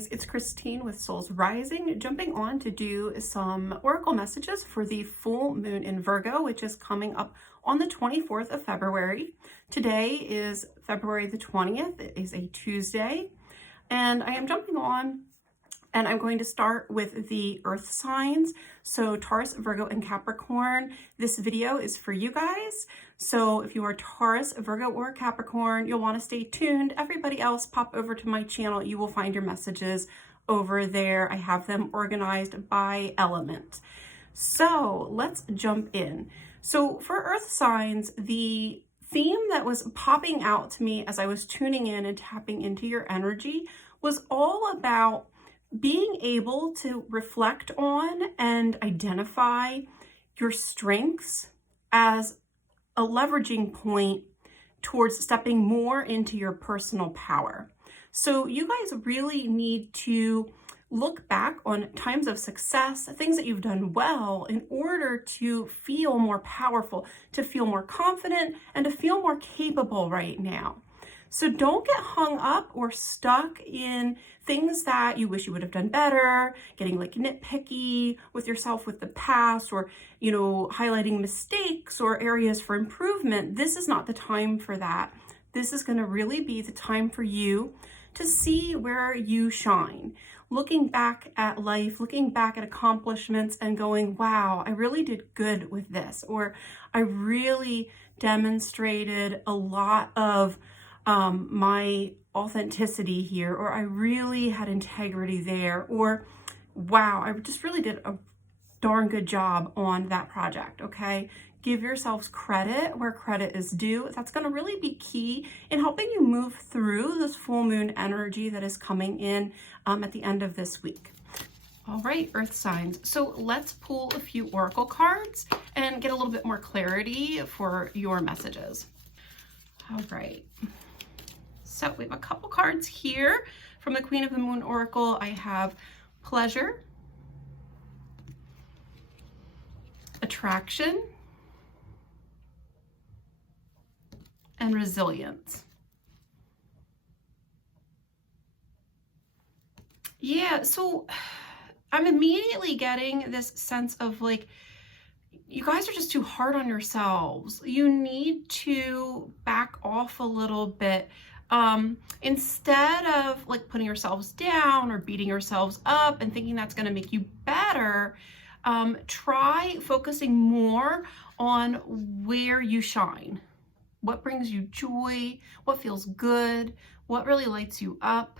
guys, it's Christine with Souls Rising, jumping on to do some oracle messages for the full moon in Virgo, which is coming up on the 24th of February. Today is February the 20th. It is a Tuesday, and I am jumping on and I'm going to start with the earth signs. So Taurus, Virgo, and Capricorn. This video is for you guys. So if you are Taurus, Virgo, or Capricorn, you'll want to stay tuned. Everybody else, pop over to my channel. You will find your messages over there. I have them organized by element. So let's jump in. So for earth signs, the theme that was popping out to me as I was tuning in and tapping into your energy was all about being able to reflect on and identify your strengths as a leveraging point towards stepping more into your personal power. So you guys really need to look back on times of success, things that you've done well, in order to feel more powerful, to feel more confident, and to feel more capable right now. So don't get hung up or stuck in things that you wish you would have done better, getting like nitpicky with yourself with the past, or, you know, highlighting mistakes or areas for improvement. This is not the time for that. This is going to really be the time for you to see where you shine. Looking back at life, looking back at accomplishments and going, wow, I really did good with this, or I really demonstrated a lot of my authenticity here, or I really had integrity there, or wow, I just really did a darn good job on that project. Okay, give yourselves credit where credit is due. That's going to really be key in helping you move through this full moon energy that is coming in at the end of this week. All right, earth signs. So let's pull a few oracle cards and get a little bit more clarity for your messages. All right. So we have a couple cards here from the Queen of the Moon Oracle. I have pleasure, attraction, and resilience. Yeah, so I'm immediately getting this sense of like, you guys are just too hard on yourselves. You need to back off a little bit. Instead of like putting yourselves down or beating yourselves up and thinking that's going to make you better, try focusing more on where you shine, what brings you joy, what feels good, what really lights you up.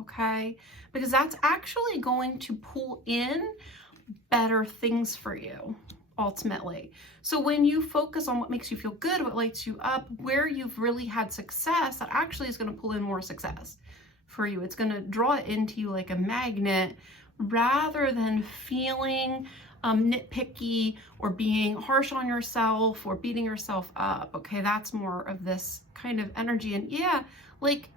Okay, because that's actually going to pull in better things for you ultimately. So when you focus on what makes you feel good, what lights you up, where you've really had success, that actually is going to pull in more success for you. It's going to draw it into you like a magnet, rather than feeling nitpicky or being harsh on yourself or beating yourself up. Okay, that's more of this kind of energy. And yeah, like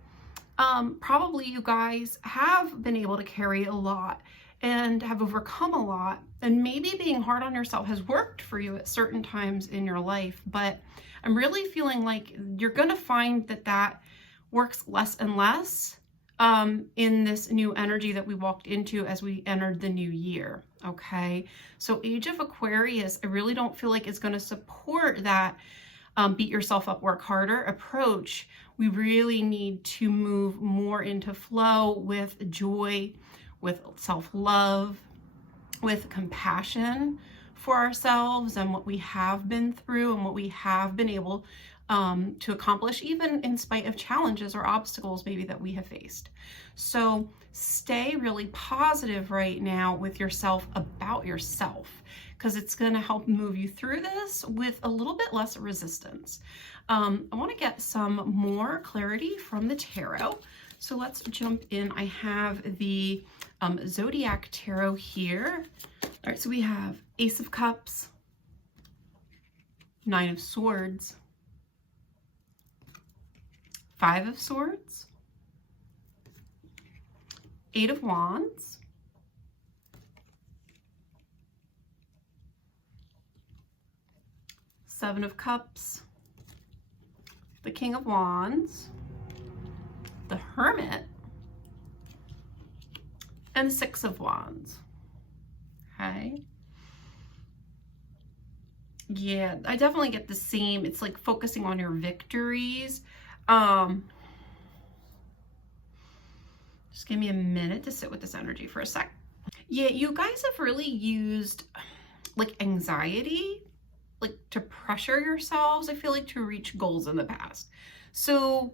probably you guys have been able to carry a lot and have overcome a lot, and maybe being hard on yourself has worked for you at certain times in your life, but I'm really feeling like you're going to find that that works less and less in this new energy that we walked into as we entered the new year. Okay, so Age of Aquarius, I really don't feel like it's going to support that beat yourself up, work harder approach. We really need to move more into flow with joy, with self-love, with compassion for ourselves and what we have been through and what we have been able to accomplish, even in spite of challenges or obstacles maybe that we have faced. So stay really positive right now with yourself about yourself, because it's going to help move you through this with a little bit less resistance. I want to get some more clarity from the tarot. So let's jump in. I have the Zodiac tarot here. All right, so we have Ace of Cups, Nine of Swords, Five of Swords, Eight of Wands, Seven of Cups, the King of Wands, the Hermit, and the Six of Wands. Okay. Yeah, I definitely get the same. It's like focusing on your victories. Just give me a minute to sit with this energy for a sec. Yeah, you guys have really used like anxiety, like to pressure yourselves, I feel like, to reach goals in the past. So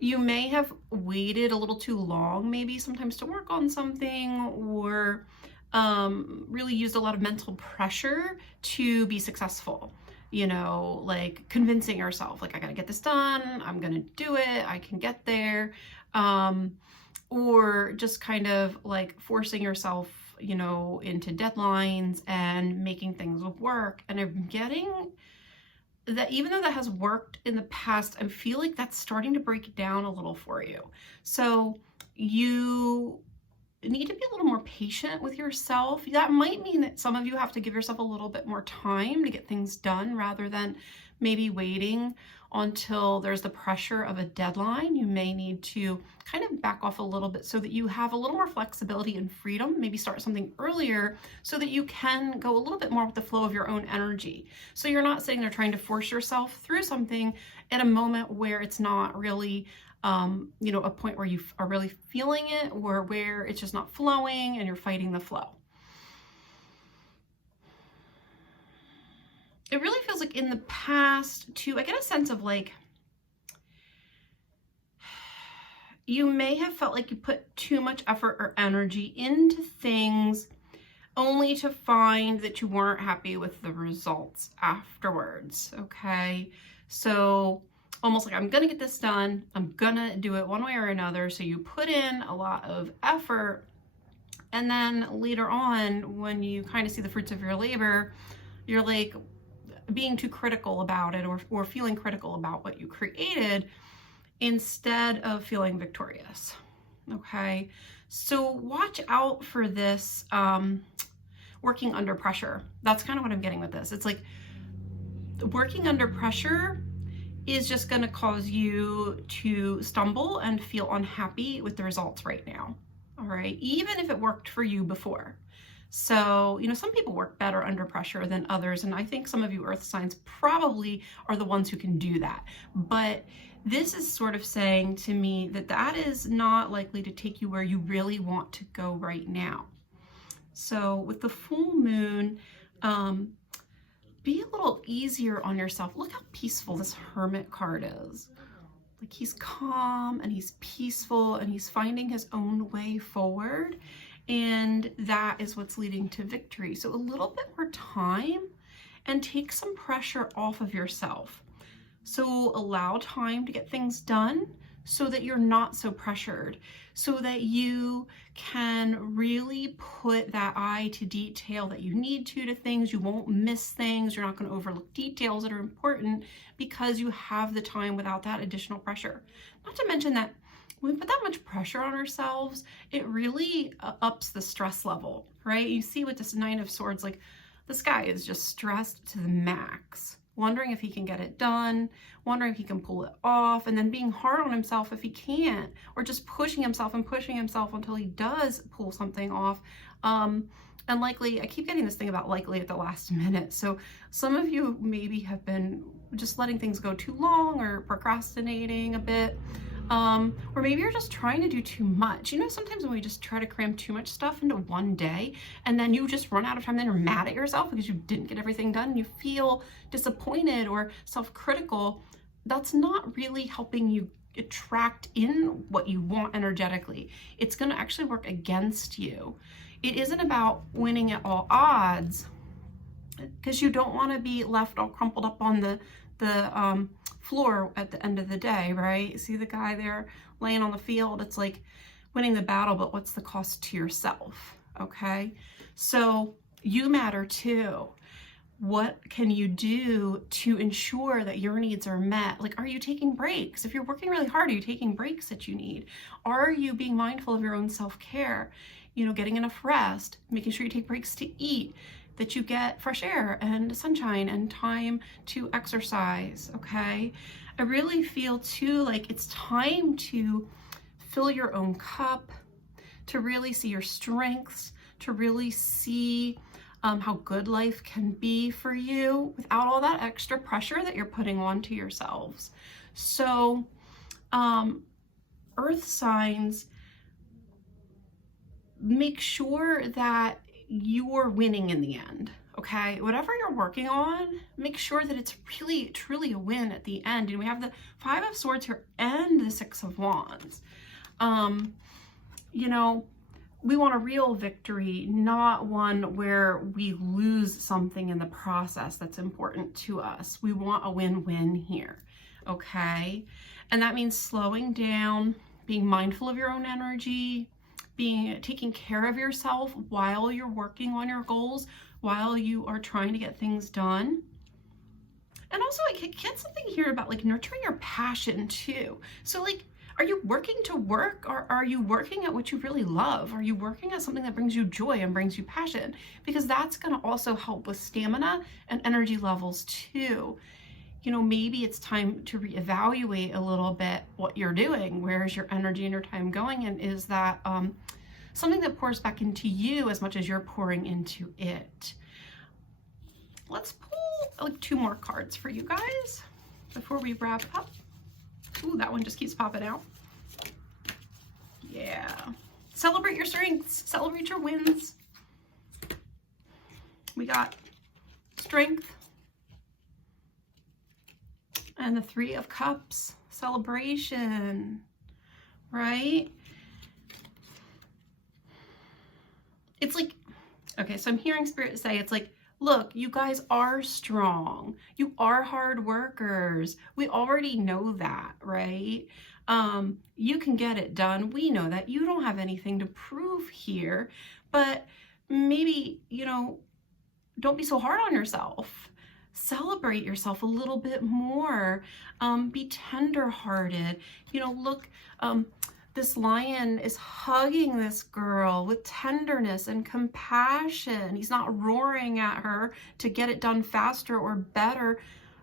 you may have waited a little too long, maybe sometimes, to work on something, or really used a lot of mental pressure to be successful. You know, like convincing yourself, like, I gotta get this done, I'm gonna do it, I can get there. Or just kind of like forcing yourself, you know, into deadlines and making things work. And I'm getting that even though that has worked in the past, I feel like that's starting to break down a little for you. So you need to be a little more patient with yourself. That might mean that some of you have to give yourself a little bit more time to get things done, rather than maybe waiting until there's the pressure of a deadline. You may need to kind of back off a little bit so that you have a little more flexibility and freedom. Maybe start something earlier so that you can go a little bit more with the flow of your own energy. So you're not sitting there trying to force yourself through something at a moment where it's not really you know, a point where you are really feeling it, or where it's just not flowing and you're fighting the flow. It really feels like in the past too, I get a sense of like, you may have felt like you put too much effort or energy into things only to find that you weren't happy with the results afterwards. Okay. So almost like, I'm gonna get this done, I'm gonna do it one way or another. So you put in a lot of effort, and then later on, when you kind of see the fruits of your labor, you're like being too critical about it, or feeling critical about what you created, instead of feeling victorious. Okay, so watch out for this working under pressure. That's kind of what I'm getting with this. It's like working under pressure is just going to cause you to stumble and feel unhappy with the results right now. All right, even if it worked for you before. So, you know, some people work better under pressure than others, and I think some of you earth signs probably are the ones who can do that. But this is sort of saying to me that that is not likely to take you where you really want to go right now. So with the full moon, be a little easier on yourself. Look how peaceful this Hermit card is. Like, he's calm and he's peaceful and he's finding his own way forward. And that is what's leading to victory. So a little bit more time, and take some pressure off of yourself. So allow time to get things done so that you're not so pressured, so that you can really put that eye to detail that you need to things. You won't miss things. You're not going to overlook details that are important, because you have the time without that additional pressure. Not to mention that when we put that much pressure on ourselves, it really ups the stress level, right? You see with this Nine of Swords, like, this guy is just stressed to the max, wondering if he can get it done, wondering if he can pull it off, and then being hard on himself if he can't, or just pushing himself until he does pull something off. And likely, I keep getting this thing about likely at the last minute. So some of you maybe have been just letting things go too long, or procrastinating a bit. Or maybe you're just trying to do too much. You know, sometimes when we just try to cram too much stuff into one day, and then you just run out of time, then you're mad at yourself because you didn't get everything done, and you feel disappointed or self-critical. That's not really helping you attract in what you want energetically. It's going to actually work against you. It isn't about winning at all odds, because you don't want to be left all crumpled up on the floor at the end of the day, right? See the guy there laying on the field? It's like winning the battle, but what's the cost to yourself? Okay, so you matter too. What can you do to ensure that your needs are met? Like, are you taking breaks? If you're working really hard, are you taking breaks that you need? Are you being mindful of your own self-care? You know, getting enough rest, making sure you take breaks to eat, that you get fresh air and sunshine and time to exercise, okay? I really feel too like it's time to fill your own cup, to really see your strengths, to really see how good life can be for you without all that extra pressure that you're putting onto yourselves. So, earth signs, make sure that you're winning in the end, okay? Whatever you're working on, make sure that it's really, truly a win at the end. And we have the 5 of Swords here and the 6 of Wands. You know, we want a real victory, not one where we lose something in the process that's important to us. We want a win-win here, okay? And that means slowing down, being mindful of your own energy, taking care of yourself while you're working on your goals, while you are trying to get things done. And also I get something here about like nurturing your passion too. So like, are you working to work, or are you working at what you really love? Are you working at something that brings you joy and brings you passion? Because that's going to also help with stamina and energy levels too. You know, maybe it's time to reevaluate a little bit what you're doing. Where's your energy and your time going? And is that something that pours back into you as much as you're pouring into it? Let's pull like 2 more cards for you guys before we wrap up. Ooh, that one just keeps popping out. Yeah. Celebrate your strengths. Celebrate your wins. We got strength. And the 3 of Cups. Celebration. Right? It's like, okay, so I'm hearing Spirit say, it's like, look, you guys are strong. You are hard workers. We already know that, right? You can get it done. We know that. You don't have anything to prove here, but maybe, you know, don't be so hard on yourself. Celebrate yourself a little bit more. Be tender-hearted. You know, look, this lion is hugging this girl with tenderness and compassion. He's not roaring at her to get it done faster or better,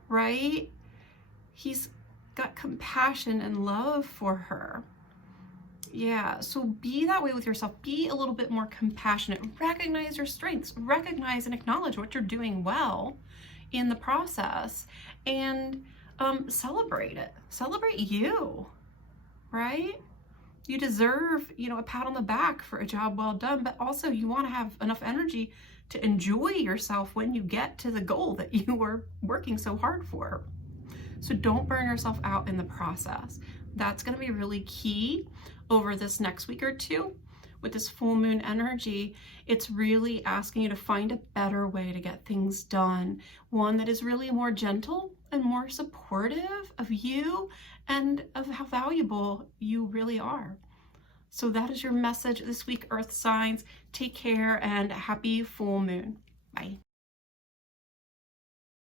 right? He's got compassion and love for her. Yeah, so be that way with yourself. Be a little bit more compassionate. Recognize your strengths. Recognize and acknowledge what you're doing well in the process, and celebrate it. Celebrate you, right? You deserve, you know, a pat on the back for a job well done, but also you want to have enough energy to enjoy yourself when you get to the goal that you were working so hard for. So don't burn yourself out in the process. That's going to be really key over this next week or two with this full moon energy. It's really asking you to find a better way to get things done. One that is really more gentle and more supportive of you and of how valuable you really are. So that is your message this week, Earth signs. Take care and happy full moon. Bye.